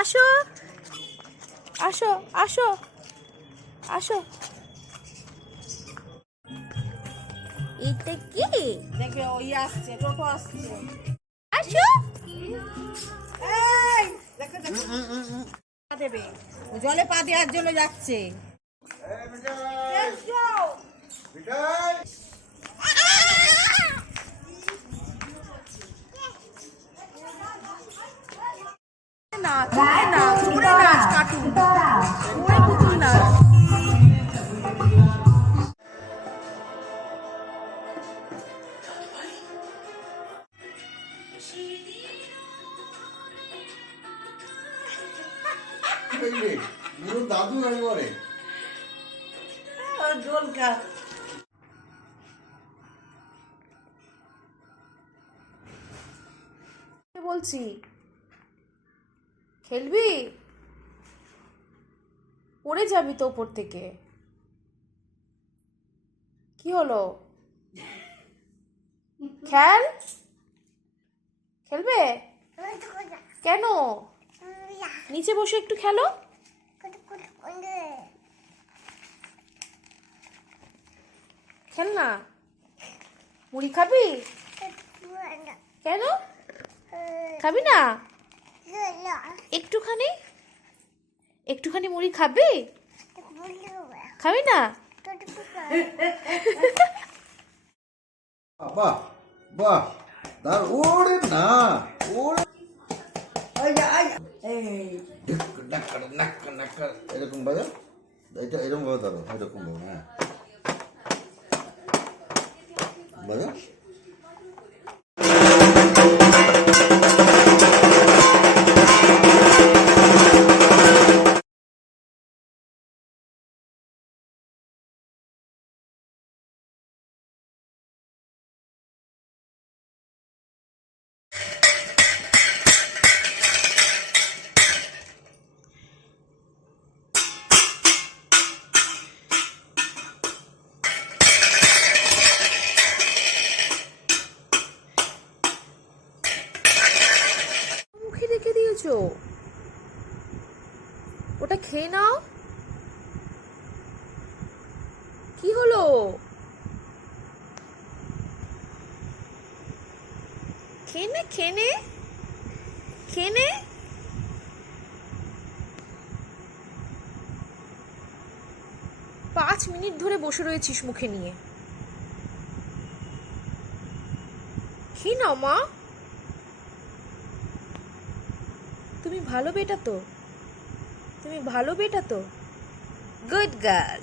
আসো আসো আসো আসো। এটা কি? দেখবে ওই আসছে, টোটো আসছে। আসো। এই দেখো পা দেবে, ও জলে পা দেওয়ার জন্য যাচ্ছে। নাচ নাচ ওরে নাচ কার্টুন ওরে পুতুল নাচ। দাদু একবারে দোল খা বলছি খেলবি? পড়ে যাবি তো উপর থেকে। কি হলো? খেলবে কেন? নিচে বসে একটু খেলো। খেল না। মুড়ি খাবি? কেন খাবি না? একটুখানি একটুখানি মুড়ি খাবি? খাবি না? বাহ বাহ তার ওরে না ওরে এরকম বাজা এটা এরকম ভাবে ধরো এরকম ভাবে হ্যাঁ বাজা মুখে রেখে দিয়েছো, ওটা খেয়ে নাও। কি হলো? খেয়ে নে 5 মিনিট ধরে বসে রয়েছিস মুখে নিয়ে। খেয়ে নাও মা। তুমি ভালো বেটা তো, গুড গার্ল।